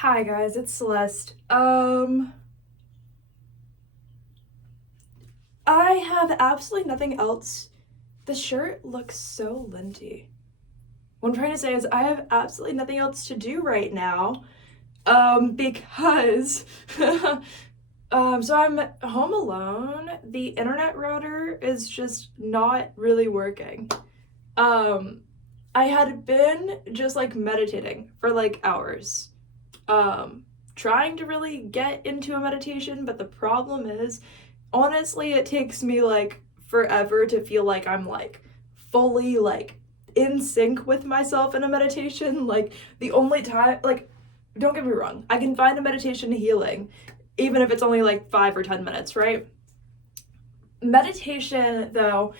Hi guys, it's Celeste. I have absolutely nothing else. The shirt looks so linty. What I'm trying to say is I have absolutely nothing else to do right now. Because so I'm home alone. The internet router is just not really working. Um, I had been just like meditating for like hours. Trying to really get into a meditation, but the problem is, honestly, it takes me like forever to feel like I'm like fully like in sync with myself in a meditation. Like the only time, like, don't get me wrong, I can find a meditation healing, even if it's only like 5 or 10 minutes, right? Meditation, though,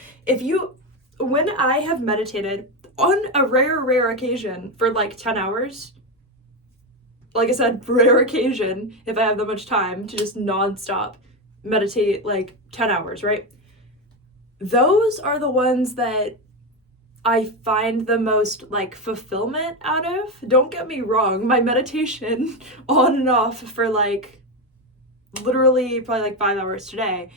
when I have meditated on a rare occasion for like 10 hours, like I said, rare occasion, if I have that much time to just nonstop meditate like 10 hours, right? Those are the ones that I find the most like fulfillment out of. Don't get me wrong, my meditation on and off for like literally probably like 5 hours today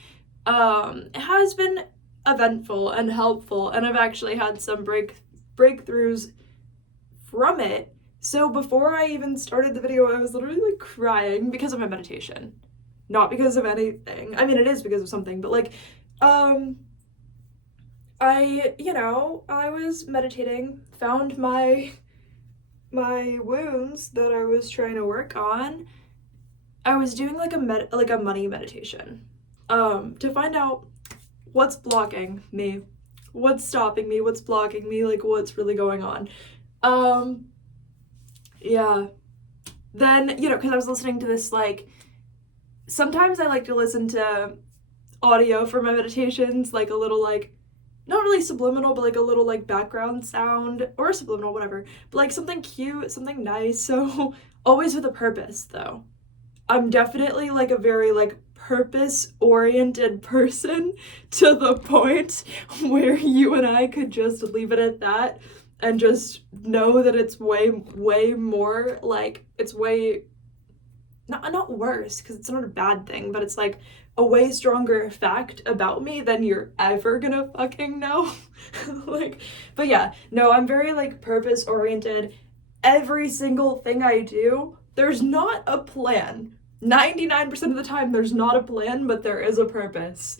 has been eventful and helpful, and I've actually had some breakthroughs from it. So before I even started the video, I was literally like crying because of my meditation. Not because of anything. I mean, it is because of something, but like, I was meditating, found my wounds that I was trying to work on. I was doing like a money meditation, to find out what's blocking me, what's stopping me, what's blocking me, like what's really going on. Yeah. Then, because I was listening to this, like, sometimes I like to listen to audio for my meditations, like a little, like, not really subliminal, but like a little, like, background sound, or subliminal, whatever, but like something cute, something nice, so always with a purpose, though. I'm definitely, like, a very, like, purpose-oriented person to the point where you and I could just leave it at that and just know that it's way more like it's way not worse, because it's not a bad thing, but it's like a way stronger fact about me than you're ever gonna fucking know. Like, but yeah, no, I'm very like purpose oriented. Every single thing I do, there's not a plan. 99% of the time there's not a plan, but there is a purpose.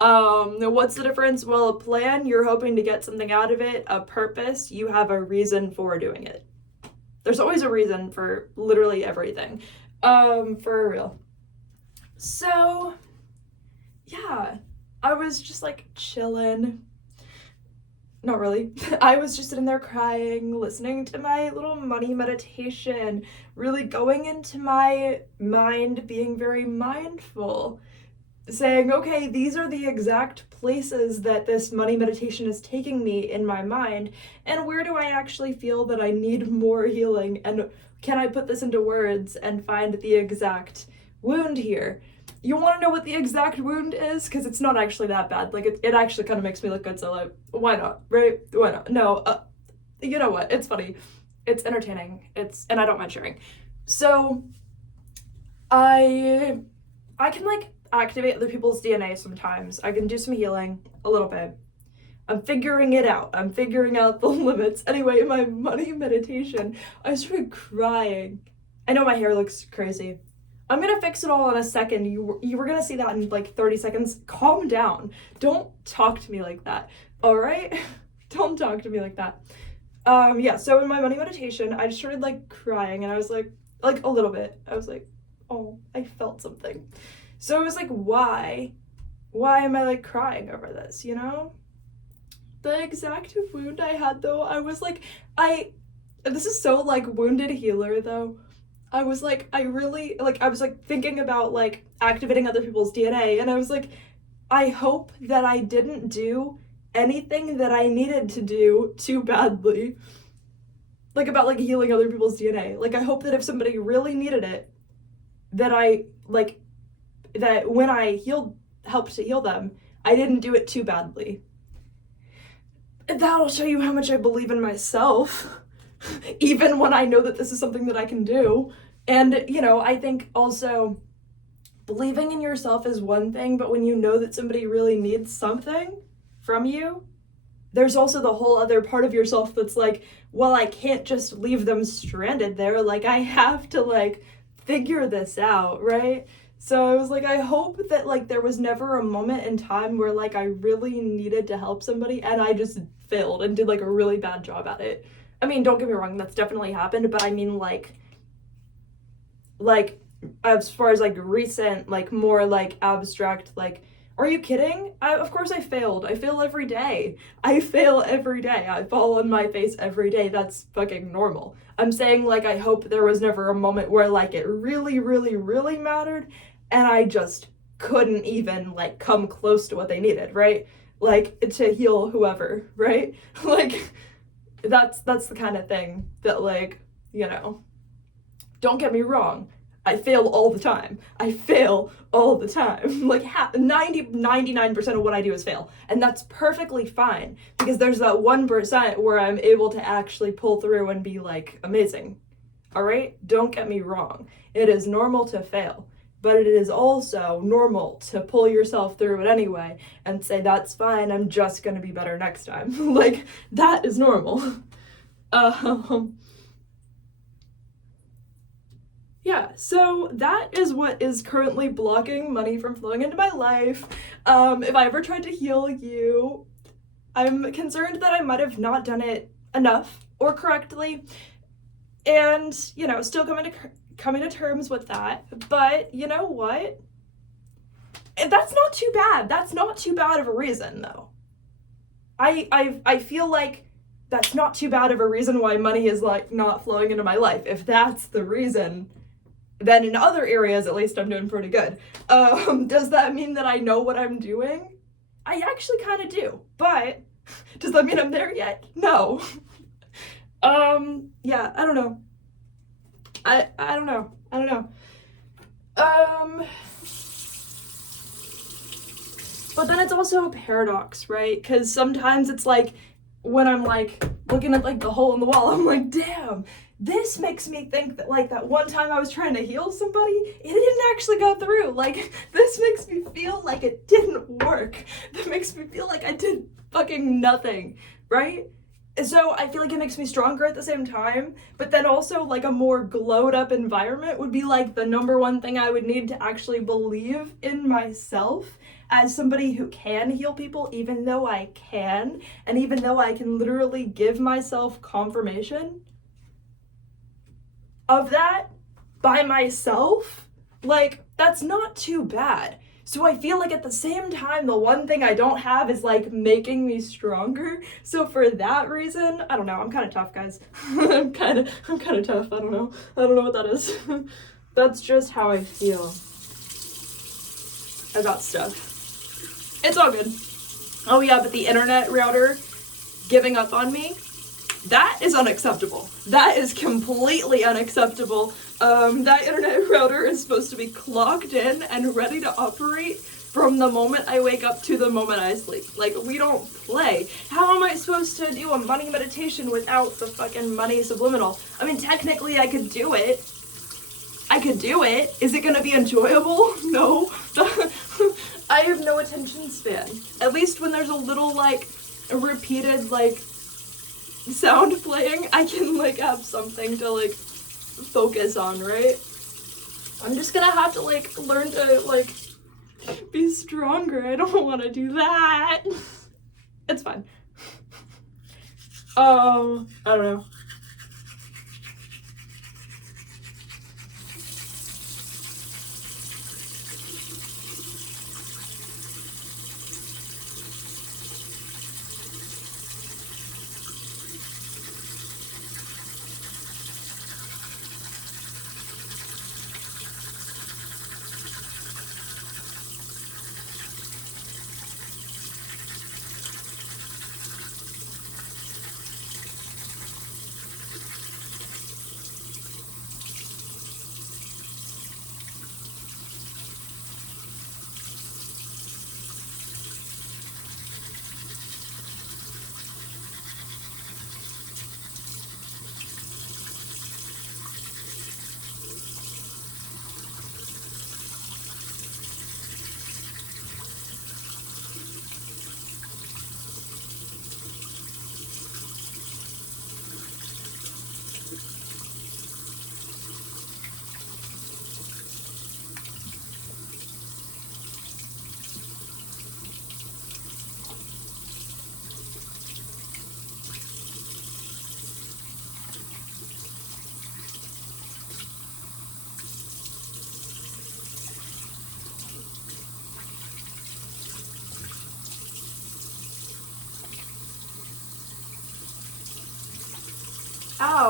What's the difference? Well, a plan, you're hoping to get something out of it. A purpose, you have a reason for doing it. There's always a reason for literally everything. For real. So, yeah, I was just like chilling. Not really. I was just sitting there crying, listening to my little money meditation, really going into my mind, being very mindful, saying, okay, these are the exact places that this money meditation is taking me in my mind, and where do I actually feel that I need more healing, and can I put this into words and find the exact wound here? You want to know what the exact wound is? Because it's not actually that bad. Like, it actually kind of makes me look good, so like, why not, right? Why not? No, you know what? It's funny. It's entertaining. And I don't mind sharing. So, I can, like, activate other people's DNA sometimes. I can do some healing, a little bit. I'm figuring it out. I'm figuring out the limits. Anyway, in my money meditation, I started crying. I know my hair looks crazy. I'm gonna fix it all in a second. You were gonna see that in like 30 seconds. Calm down. Don't talk to me like that. All right? Don't talk to me like that. Yeah, so in my money meditation, I just started like crying, and I was like a little bit. I was like, oh, I felt something. So I was like, why am I like crying over this, you know? The exact wound I had, though, I was like, this is so like wounded healer, though. I was like, I was like thinking about like activating other people's DNA, and I was like, I hope that I didn't do anything that I needed to do too badly. Like, about like healing other people's DNA. Like, I hope that if somebody really needed it, that that when I helped to heal them, I didn't do it too badly. And that'll show you how much I believe in myself, even when I know that this is something that I can do. And, you know, I think also believing in yourself is one thing, but when you know that somebody really needs something from you, there's also the whole other part of yourself that's like, well, I can't just leave them stranded there. Like, I have to, like, figure this out, right? So I was like, I hope that, like, there was never a moment in time where, like, I really needed to help somebody and I just failed and did, like, a really bad job at it. I mean, don't get me wrong, that's definitely happened, but I mean, like, as far as, like, recent, like, more, like, abstract, like, are you kidding? Of course I failed. I fail every day. I fail every day. I fall on my face every day. That's fucking normal. I'm saying, like, I hope there was never a moment where, like, it really, really, really mattered and I just couldn't even, like, come close to what they needed, right? Like, to heal whoever, right? Like, that's the kind of thing that, like, you know, don't get me wrong. I fail all the time. I fail all the time. Like 99% of what I do is fail. And that's perfectly fine because there's that 1% where I'm able to actually pull through and be like amazing. All right? Don't get me wrong. It is normal to fail, but it is also normal to pull yourself through it anyway and say, that's fine. I'm just going to be better next time. Like, that is normal. Yeah, so that is what is currently blocking money from flowing into my life. If I ever tried to heal you, I'm concerned that I might have not done it enough or correctly, and, you know, still coming to terms with that. But you know what? That's not too bad. That's not too bad of a reason, though. I feel like that's not too bad of a reason why money is, like, not flowing into my life. If that's the reason, then in other areas, at least, I'm doing pretty good. Does that mean that I know what I'm doing? I actually kind of do, but does that mean I'm there yet? No. Yeah, I don't know. I don't know. I don't know. But then it's also a paradox, right? Because sometimes it's like, when I'm, like, looking at, like, the hole in the wall, I'm like, damn, this makes me think that, like, that one time I was trying to heal somebody, it didn't actually go through. Like, this makes me feel like it didn't work. That makes me feel like I did fucking nothing, right? And so I feel like it makes me stronger at the same time, but then also, like, a more glowed up environment would be, like, the number one thing I would need to actually believe in myself as somebody who can heal people, even though I can, and even though I can literally give myself confirmation of that by myself. Like, that's not too bad. So I feel like at the same time, the one thing I don't have is, like, making me stronger. So for that reason, I don't know, I'm kind of tough, guys. I'm kind of tough. I don't know what that is. That's just how I feel about stuff. It's all good. Oh yeah, but the internet router giving up on me, that is unacceptable. That is completely unacceptable. That internet router is supposed to be clocked in and ready to operate from the moment I wake up to the moment I sleep. Like, we don't play. How am I supposed to do a money meditation without the fucking money subliminal? I mean, technically I could do it. Is it gonna be enjoyable? No. I have no attention span. At least when there's a little, like, repeated, like, sound playing, I can, like, have something to, like, focus on, right? I'm just gonna have to, like, learn to, like, be stronger. I don't want to do that. It's fine. I don't know.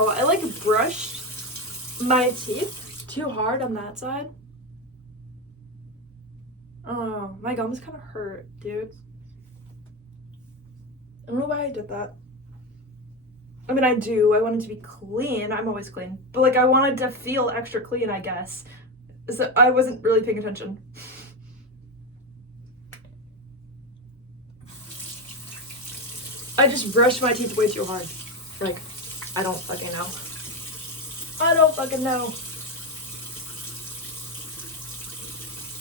know, I like brushed my teeth too hard on that side. Oh, my gums kind of hurt, dude. I don't know why I did that. I mean, I do. I want it to be clean. I'm always clean. But, like, I wanted to feel extra clean, I guess. So I wasn't really paying attention. I just brushed my teeth way too hard. Like, I don't fucking know. I don't fucking know.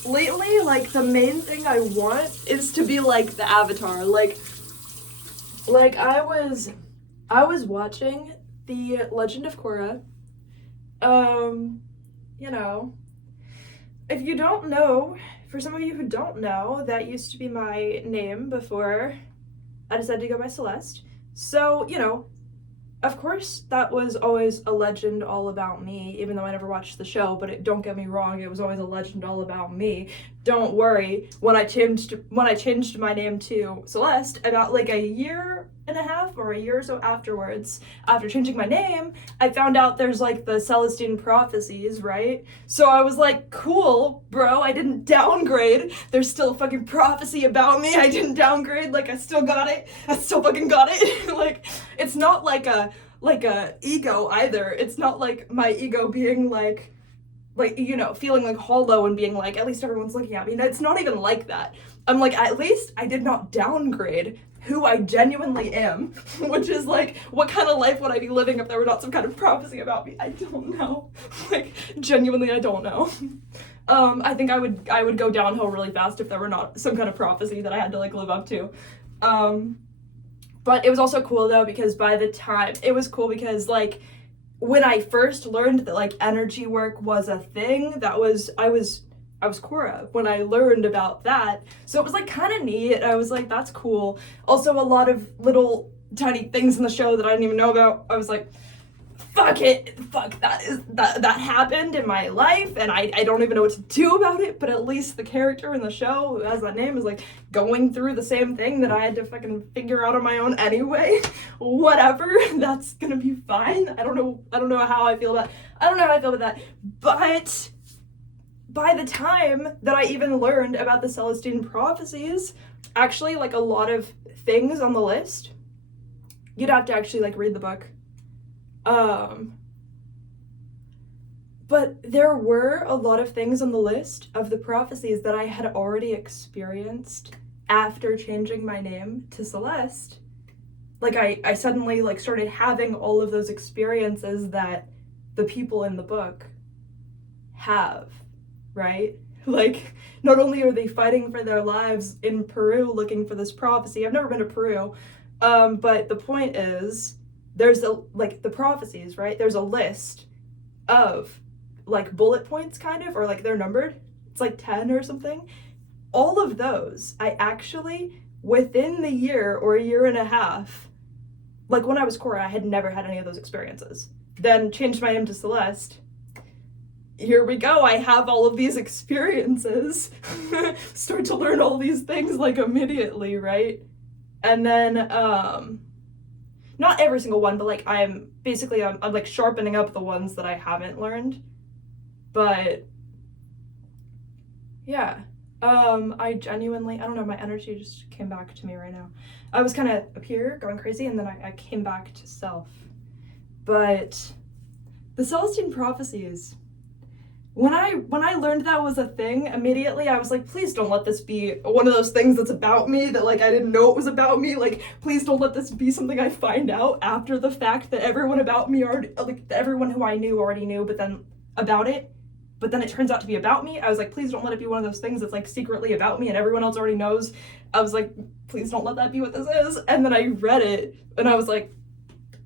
Lately, like, the main thing I want is to be like the Avatar. Like I was watching The Legend of Korra. You know, if you don't know, for some of you who don't know, that used to be my name before I decided to go by Celeste. So, you know, of course, that was always a legend all about me, even though I never watched the show, but don't get me wrong, it was always a legend all about me. Don't worry, when I changed my name to Celeste, about like a year and a half or a year or so afterwards, after changing my name, I found out there's like the Celestine prophecies, right? So I was like, cool, bro, I didn't downgrade. There's still a fucking prophecy about me. I didn't downgrade, like I still got it. I still fucking got it. Like, it's not like a ego either. It's not like my ego being like, you know, feeling like hollow and being like, at least everyone's looking at me. No, it's not even like that. I'm like, at least I did not downgrade who I genuinely am, which is like, what kind of life would I be living if there were not some kind of prophecy about me? I don't know. Like, genuinely, I don't know. I think I would go downhill really fast if there were not some kind of prophecy that I had to like live up to. But it was also cool though, because by the time, it was cool because like, when I first learned that like energy work was a thing, I was Korra when I learned about that. So it was like kind of neat. I was like, that's cool. Also a lot of little tiny things in the show that I didn't even know about. I was like, fuck it. Fuck, that happened in my life and I don't even know what to do about it, but at least the character in the show who has that name is like going through the same thing that I had to fucking figure out on my own anyway. Whatever, that's gonna be fine. I don't know how I feel about that. But by the time that I even learned about the Celestine prophecies, actually like a lot of things on the list, you'd have to actually like read the book. But there were a lot of things on the list of the prophecies that I had already experienced after changing my name to Celeste. Like I suddenly like started having all of those experiences that the people in the book have, right? Like, not only are they fighting for their lives in Peru looking for this prophecy, I've never been to Peru, but the point is, there's the prophecies, right? There's a list of like bullet points kind of, or like they're numbered. It's like 10 or something. All of those, I actually, within the year or a year and a half, like when I was Korra, I had never had any of those experiences. Then changed my name to Celeste. Here we go, I have all of these experiences. Start to learn all these things like immediately, right? And then, not every single one, but like I'm like sharpening up the ones that I haven't learned. But yeah, I genuinely, I don't know, my energy just came back to me right now. I was kind of up here going crazy and then I came back to self. But the Celestine prophecies, when I learned that was a thing, immediately I was like, please don't let this be one of those things that's about me that like I didn't know it was about me. Like, please don't let this be something I find out after the fact that everyone about me already, like everyone who I knew already knew, but then about it. But then it turns out to be about me. I was like, please don't let it be one of those things that's like secretly about me and everyone else already knows. I was like, please don't let that be what this is. And then I read it and I was like,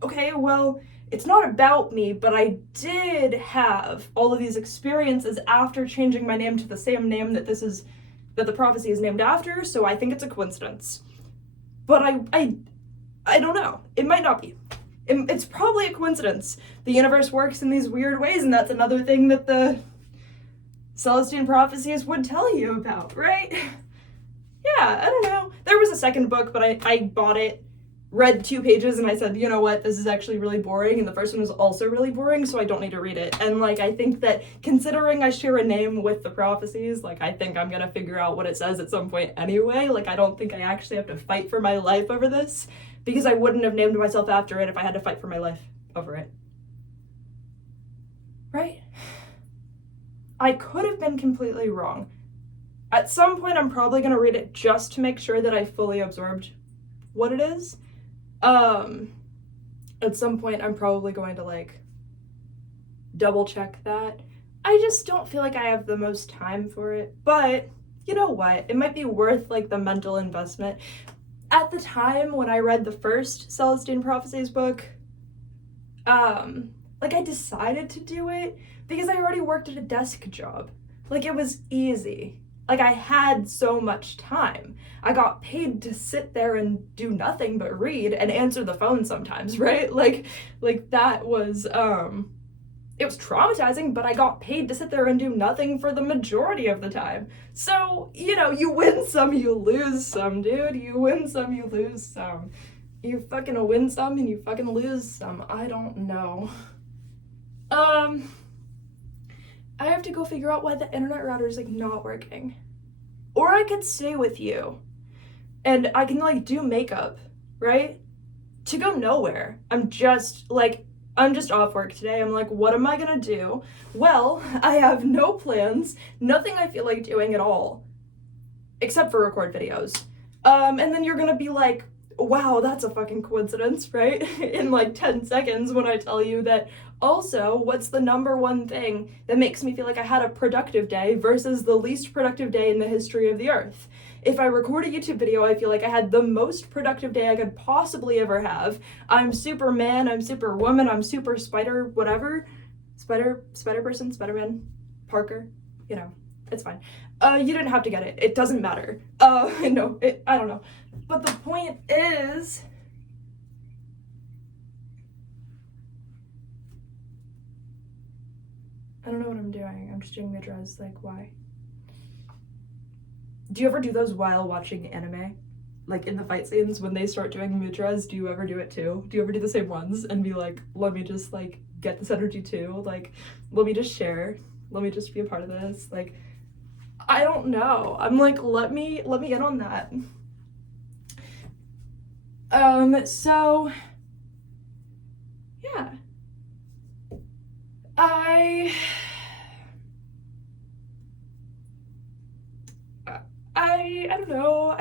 okay, well, it's not about me, but I did have all of these experiences after changing my name to the same name that the prophecy is named after, so I think it's a coincidence. But I don't know. It might not be. It's probably a coincidence. The universe works in these weird ways, and that's another thing that the Celestine prophecies would tell you about, right? Yeah, I don't know. There was a second book, but I bought it read 2 pages and I said, you know what, this is actually really boring, and the first one was also really boring, so I don't need to read it. And like, I think that considering I share a name with the prophecies, like, I think I'm gonna figure out what it says at some point anyway. Like, I don't think I actually have to fight for my life over this, because I wouldn't have named myself after it if I had to fight for my life over it. Right? I could have been completely wrong. At some point, I'm probably gonna read it just to make sure that I fully absorbed what it is. At some point, I'm probably going to like double check that. I just don't feel like I have the most time for it, but you know what? It might be worth like the mental investment. At the time when I read the first Celestine Prophecies book, like I decided to do it because I already worked at a desk job. Like it was easy. Like I had so much time. I got paid to sit there and do nothing but read and answer the phone sometimes, right? Like that was, it was traumatizing, but I got paid to sit there and do nothing for the majority of the time. So, you know, you win some, you lose some, dude. You win some, you lose some. You fucking win some and you fucking lose some. I don't know. I have to go figure out why the internet router is like not working. Or I could stay with you and I can like do makeup, right? To go nowhere. I'm just off work today. I'm like, what am I gonna do? Well, I have no plans, nothing I feel like doing at all, except for record videos. And then you're gonna be like, wow, that's a fucking coincidence, right? In like 10 seconds when I tell you that also, what's the number one thing that makes me feel like I had a productive day versus the least productive day in the history of the earth? If I record a YouTube video, I feel like I had the most productive day I could possibly ever have. I'm Superman, I'm Superwoman, I'm super spider, whatever. Spider person, Spider-Man, Parker, you know, it's fine. You didn't have to get it. It doesn't matter. No, I don't know. But the point is, I don't know what I'm doing. I'm just doing mudras, like, why? Do you ever do those while watching anime? Like in the fight scenes when they start doing mudras, do you ever do it too? Do you ever do the same ones and be like, let me just like get this energy too? Like, let me just share. Let me just be a part of this. Like, I don't know. I'm like, let me in on that. So yeah. I don't know.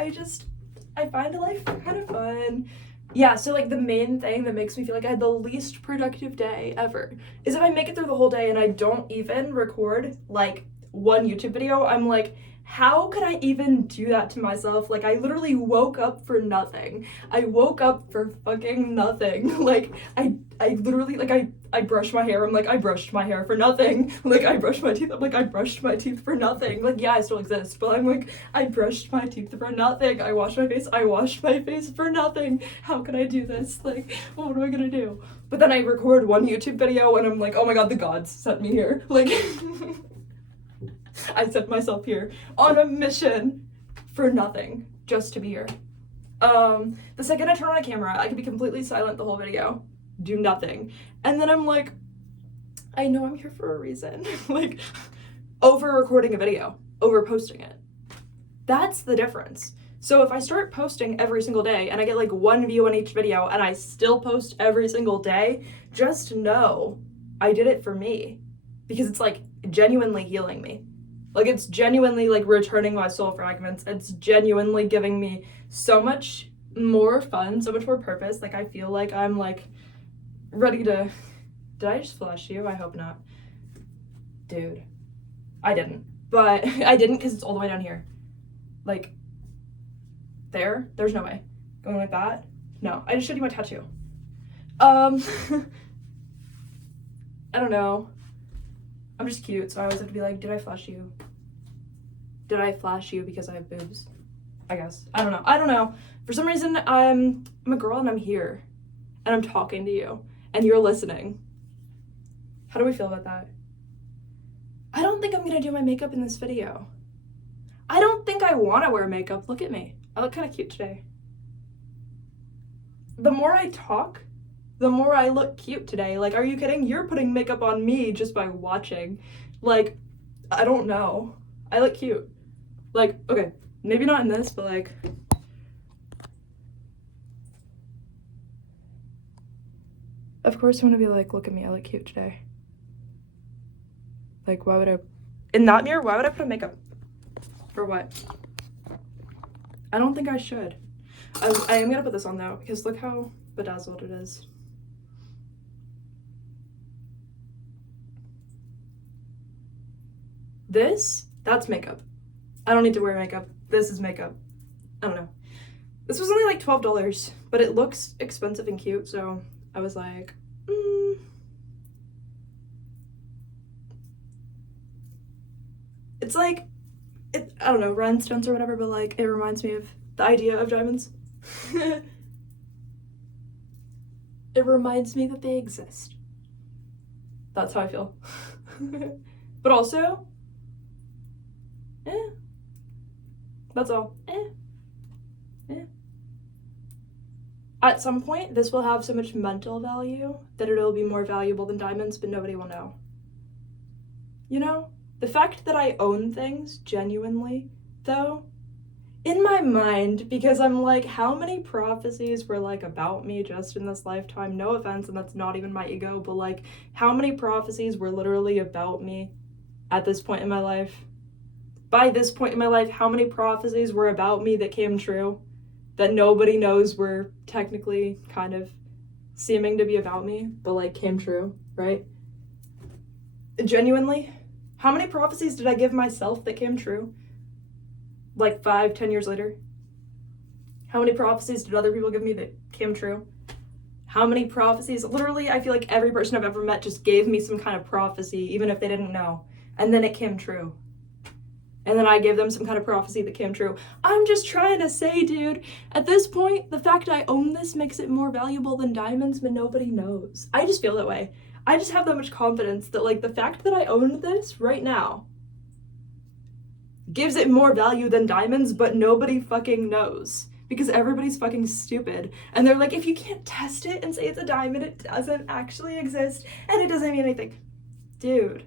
I find life kind of fun. Yeah, so like the main thing that makes me feel like I had the least productive day ever is if I make it through the whole day and I don't even record like one YouTube video. I'm like, how could I even do that to myself? Like, I literally woke up for nothing. I woke up for fucking nothing. Like, I literally, like, I brushed my hair. I'm like, I brushed my hair for nothing. Like, I brushed my teeth. I'm like, I brushed my teeth for nothing. Like, yeah, I still exist, but I'm like, I brushed my teeth for nothing. I washed my face. I washed my face for nothing. How can I do this? Like, what am I gonna do? But then I record one YouTube video and I'm like, oh my god, the gods sent me here. Like, I set myself here on a mission for nothing, just to be here. The second I turn on a camera, I can be completely silent the whole video, do nothing. And then I'm like, I know I'm here for a reason. Like, over recording a video, over posting it. That's the difference. So if I start posting every single day and I get like 1 view on each video and I still post every single day, just know I did it for me. Because it's like genuinely healing me. Like, it's genuinely, like, returning my soul fragments. It's genuinely giving me so much more fun, so much more purpose. Like, I feel like I'm, like, ready to... Did I just flush you? I hope not. Dude. I didn't. But I didn't because it's all the way down here. Like, there? There's no way. Going like that? No. I just showed you my tattoo. I don't know. I'm just cute, so I always have to be like, did I flash you? Did I flash you because I have boobs? I guess. I don't know. For some reason, I'm a girl and I'm here. And I'm talking to you. And you're listening. How do we feel about that? I don't think I'm gonna do my makeup in this video. I don't think I wanna wear makeup. Look at me. I look kind of cute today. the more I talk, the more I look cute today. Like, are you kidding? You're putting makeup on me just by watching. Like, I don't know. I look cute. Like, okay, maybe not in this, but like, of course I'm gonna be like, look at me, I look cute today. Like, why would I, in that mirror, why would I put on makeup? For what? I don't think I should. I am gonna put this on though, because look how bedazzled it is. This, that's makeup. I don't need to wear makeup. This is makeup. I don't know. This was only like $12, but it looks expensive and cute, so I was like, It's like, I don't know, rhinestones or whatever, but like, it reminds me of the idea of diamonds. It reminds me that they exist. That's how I feel. But also, that's all. At some point, this will have so much mental value that it'll be more valuable than diamonds, but nobody will know. You know? The fact that I own things, genuinely, though, in my mind, because I'm like, how many prophecies were like about me just in this lifetime? No offense, and that's not even my ego, but like, how many prophecies were literally about me at this point in my life? By this point in my life, how many prophecies were about me that came true? That nobody knows were technically kind of seeming to be about me, but like came true, right? Genuinely, how many prophecies did I give myself that came true? Like 5-10 years later? How many prophecies did other people give me that came true? How many prophecies? Literally, I feel like every person I've ever met just gave me some kind of prophecy, even if they didn't know. And then it came true. And then I gave them some kind of prophecy that came true. I'm just trying to say, dude, at this point, the fact I own this makes it more valuable than diamonds, but nobody knows. I just feel that way. I just have that much confidence that, like, the fact that I own this right now gives it more value than diamonds, but nobody fucking knows. Because everybody's fucking stupid. And they're like, if you can't test it and say it's a diamond, it doesn't actually exist, and it doesn't mean anything. Dude.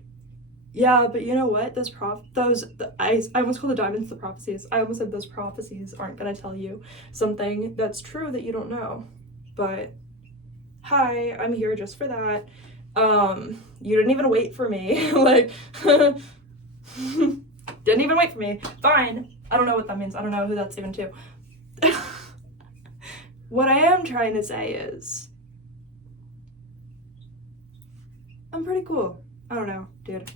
Yeah, but you know what? I almost call the diamonds the prophecies. I almost said those prophecies aren't gonna tell you something that's true that you don't know. But, hi, I'm here just for that. You didn't even wait for me. Like, didn't even wait for me. Fine. I don't know what that means. I don't know who that's even to. What I am trying to say is, I'm pretty cool. I don't know, dude.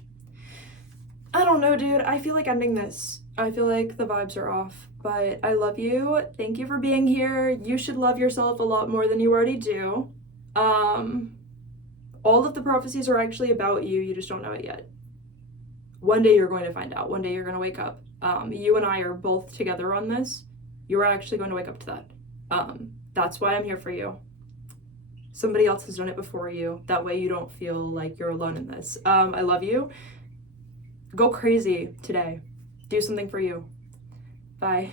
I don't know, dude. I feel like ending this. I feel like the vibes are off, but I love you. Thank you for being here. You should love yourself a lot more than you already do. All of the prophecies are actually about you. You just don't know it yet. One day you're going to find out. One day you're going to wake up. You and I are both together on this. You're actually going to wake up to that. That's why I'm here for you. Somebody else has done it before you. That way you don't feel like you're alone in this. I love you. Go crazy today. Do something for you. Bye.